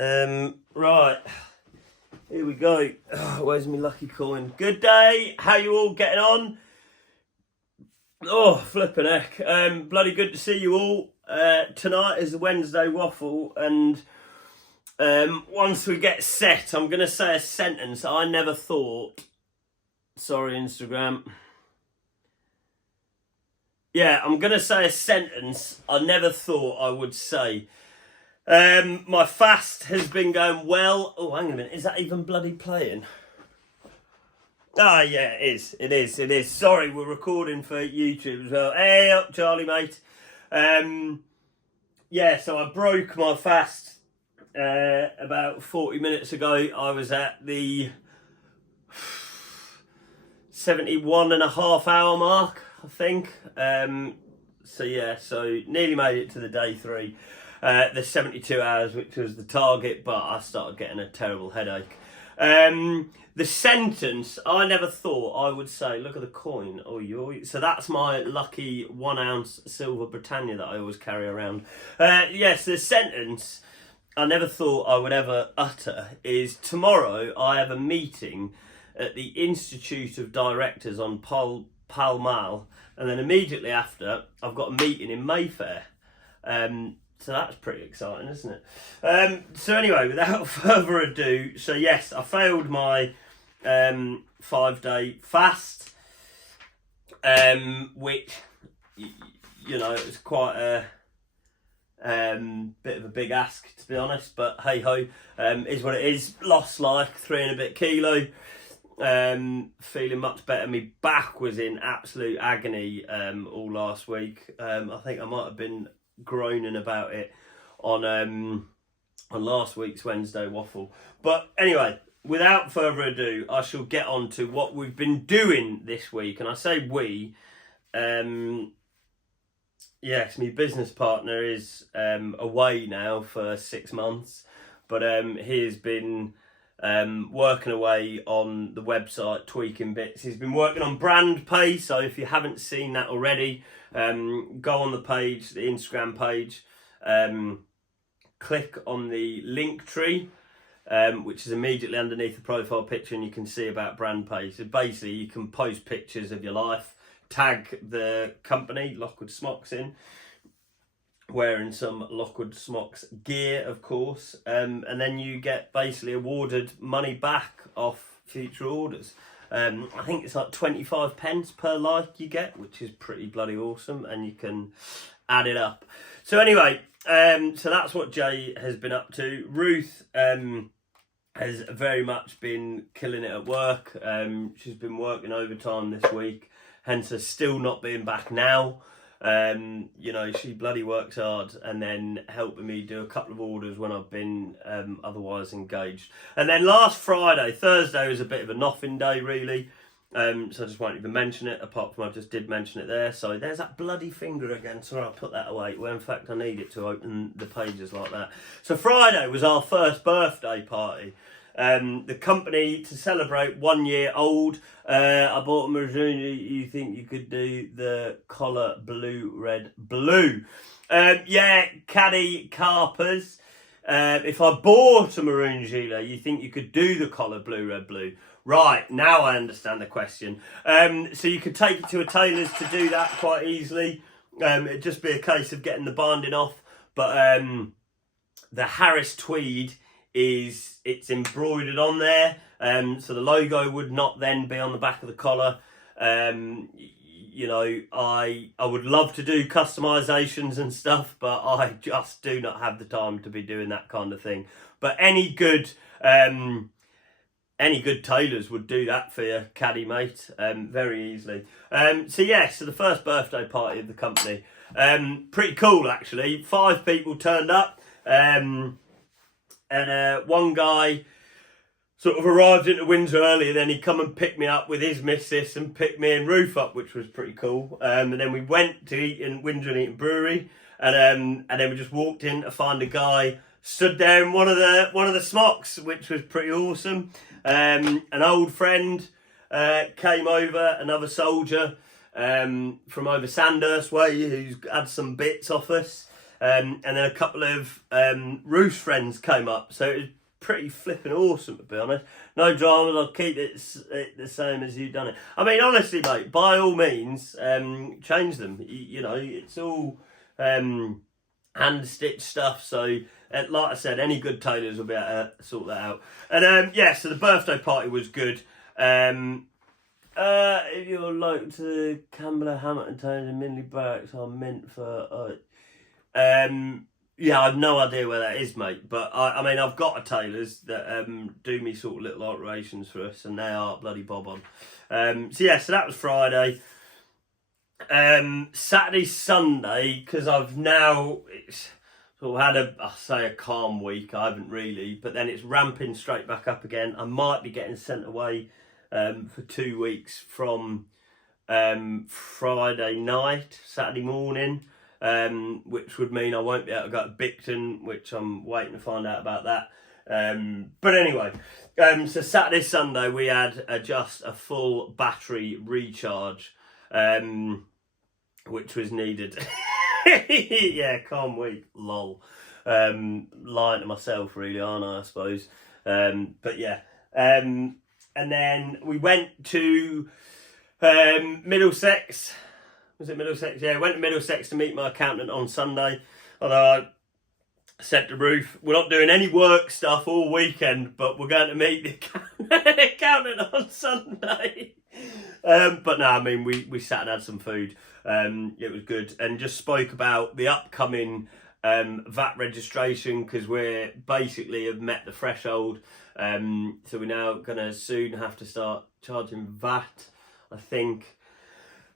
Right, here we go. Oh, where's my lucky coin? Good day. How you all getting on? Oh, flipping heck. Bloody good to see you all. Tonight is the Wednesday Waffle, and once we get set, I'm going to say a sentence I never thought. Sorry, Instagram. Yeah, I'm going to say a sentence I never thought I would say. My fast has been going well. Oh, hang on a minute. Is that even bloody playing? Ah, yeah, it is. It is. Sorry, we're recording for YouTube as well. Hey, up, Charlie, mate. Yeah, so I broke my fast about 40 minutes ago. I was at the 71.5 hour mark, I think. So nearly made it to the day 3. The 72 hours, which was the target, but I started getting a terrible headache. The sentence I never thought I would say. Look at the coin. So that's my lucky 1 ounce silver Britannia that I always carry around. Yes, the sentence I never thought I would ever utter is tomorrow I have a meeting at the Institute of Directors on Pall Mall, and then immediately after I've got a meeting in Mayfair. So that's pretty exciting, isn't it? So anyway, without further ado, so yes, I failed my 5-day fast, which, you know, it was quite a bit of a big ask, to be honest, but hey ho, is what it is. Lost like 3 and a bit kilo. Feeling much better. My back was in absolute agony all last week. I think I might have been groaning about it on last week's Wednesday Waffle. But anyway, without further ado, I shall get on to what we've been doing this week. And I say we, yes, my business partner is away now for 6 months, but he has been working away on the website, tweaking bits. He's been working on brand pay, so if you haven't seen that already, go on the page, the Instagram page, click on the link tree, which is immediately underneath the profile picture, and you can see about brand pay. So basically you can post pictures of your life, tag the company, Lockwood Smocks, in, wearing some Lockwood Smocks gear, of course, and then you get basically awarded money back off future orders. I think it's like 25 pence per like you get, which is pretty bloody awesome, and you can add it up. So anyway, so that's what Jay has been up to. Ruth has very much been killing it at work. She's been working overtime this week, hence her still not being back now. You know, she bloody works hard, and then helping me do a couple of orders when I've been otherwise engaged. And then last Thursday was a bit of a nothing day, really. So I just won't even mention it, apart from I just did mention it there. So there's that bloody finger again. Sorry, I'll put that away. Well, in fact, I need it to open the pages like that. So Friday was our first birthday party. The company, to celebrate 1 year old, I bought a maroon. You think you could do the collar blue, red, blue? Yeah, Caddy Carpers. If I bought a maroon gilet, you think you could do the collar blue, red, blue? Right, now I understand the question. So you could take it to a tailor's to do that quite easily. It'd just be a case of getting the binding off. But the Harris tweed it's embroidered on there, so the logo would not then be on the back of the collar. You know, I would love to do customizations and stuff, but I just do not have the time to be doing that kind of thing. But any good tailors would do that for you, caddy mate, very easily. So the first birthday party of the company, pretty cool actually. 5 people turned up. And one guy sort of arrived into Windsor early, and then he come and picked me up with his missus and picked me and Ruth up, which was pretty cool. And then we went to eat in Windsor and Eaton Brewery, and then we just walked in to find a guy stood there in one of the smocks, which was pretty awesome. An old friend came over, another soldier from over Sandhurst way, who's had some bits off us. And then a couple of Ruth's friends came up, so it was pretty flipping awesome, to be honest. No dramas, I'll keep it the same as you've done it. I mean, honestly, mate, by all means, change them. You know, it's all hand-stitched stuff, so like I said, any good tailors will be able to sort that out. And yeah, so the birthday party was good. If you're local to Camberlow, Hamilton Tones and Mindley Barracks, I'm meant for... yeah, I have no idea where that is, mate. But I mean, I've got a tailors that do me sort of little alterations for us, and they are bloody bob on. So yeah, so that was Friday. Saturday, Sunday, because I've now sort of had a calm week. I haven't really, but then it's ramping straight back up again. I might be getting sent away for 2 weeks from Friday night, Saturday morning, which would mean I won't be able to go to Bicton, which I'm waiting to find out about that. But anyway, so Saturday, Sunday, we had just a full battery recharge, which was needed. Yeah, calm week, lol. Lying to myself, really, aren't I suppose? But yeah. And then we went to Middlesex. Was it Middlesex? Yeah, went to Middlesex to meet my accountant on Sunday. Although I said to Ruth, we're not doing any work stuff all weekend, but we're going to meet the accountant on Sunday. But no, I mean, we sat and had some food. It was good. And just spoke about the upcoming VAT registration, because we're basically have met the threshold. So we're now going to soon have to start charging VAT, I think.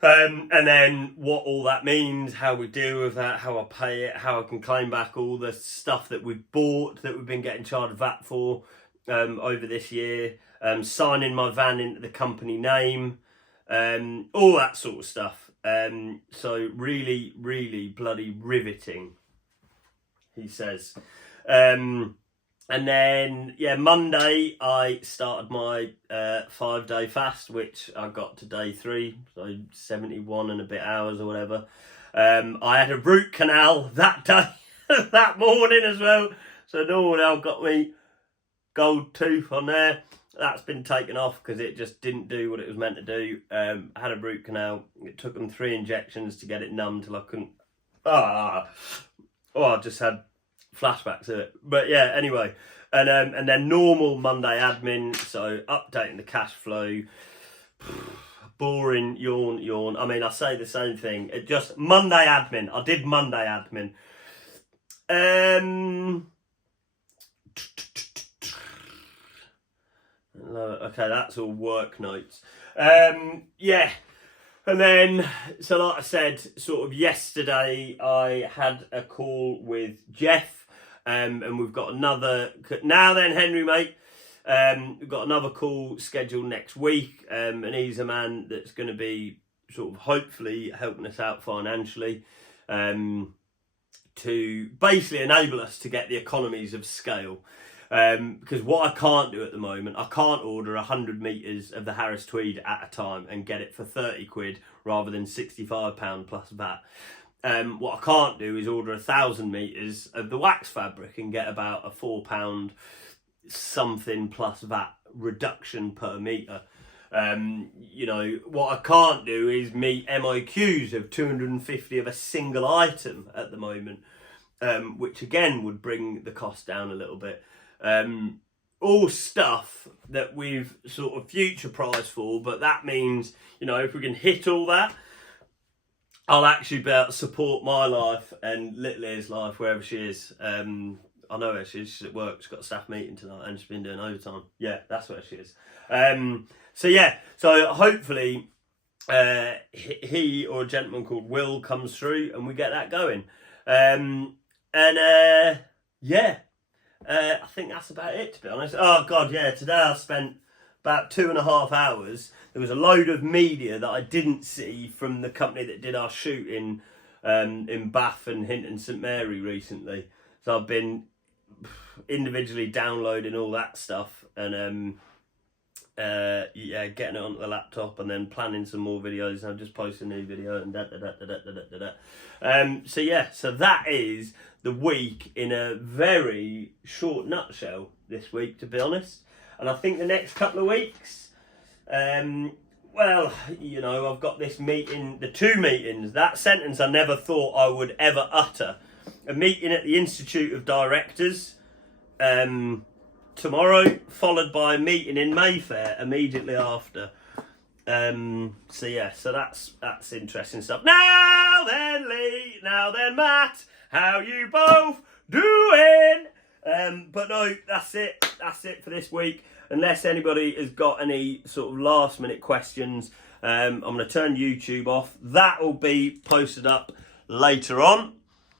And then what all that means, how we deal with that, how I pay it, how I can claim back all the stuff that we've bought that we've been getting charged VAT for over this year, signing my van into the company name, all that sort of stuff. So really, really bloody riveting, he says. And then, yeah, Monday I started my 5-day fast, which I got to day 3, so 71 and a bit hours or whatever. I had a root canal that day, that morning as well. So normally I've got me gold tooth on there. That's been taken off because it just didn't do what it was meant to do. I had a root canal. It took them 3 injections to get it numb till I couldn't... I just had flashbacks of it. But yeah, anyway. And then normal Monday admin, so updating the cash flow. Boring, yawn. I mean, I say the same thing. It just Monday admin. I did Monday admin. Okay, that's all work notes. Yeah. And then, so like I said, sort of yesterday, I had a call with Jeff, and we've got another, now then, Henry, mate, we've got another call scheduled next week, and he's a man that's going to be sort of hopefully helping us out financially, to basically enable us to get the economies of scale. Because what I can't do at the moment, I can't order 100 metres of the Harris Tweed at a time and get it for 30 quid rather than £65 plus VAT. What I can't do is order 1,000 metres of the wax fabric and get about a £4 something plus VAT reduction per metre. You know, what I can't do is meet MOQs of 250 of a single item at the moment, which again would bring the cost down a little bit. All stuff that we've sort of future priced for, but that means, you know, if we can hit all that, I'll actually be able to support my life and Little Ear's life wherever she is. I know where she is. She's at work. She's got a staff meeting tonight and she's been doing overtime. Yeah, that's where she is. So yeah, so hopefully he or a gentleman called Will comes through and we get that going. Yeah. I think that's about it, to be honest. Oh, God, yeah. Today I spent about 2.5 hours. There was a load of media that I didn't see from the company that did our shoot in Bath and Hinton St Mary recently. So I've been individually downloading all that stuff. And Yeah, getting it onto the laptop and then planning some more videos. And I've just posted a new video and so yeah, so that is the week in a very short nutshell this week, to be honest. And I think the next couple of weeks, well, you know, I've got this meeting, the 2 meetings, that sentence I never thought I would ever utter. A meeting at the Institute of Directors tomorrow, followed by a meeting in Mayfair immediately after. So yeah, so that's interesting stuff. Now then, Lee, now then, Matt, how you both doing? But no, that's it for this week. Unless anybody has got any sort of last minute questions, I'm going to turn YouTube off. That will be posted up later on.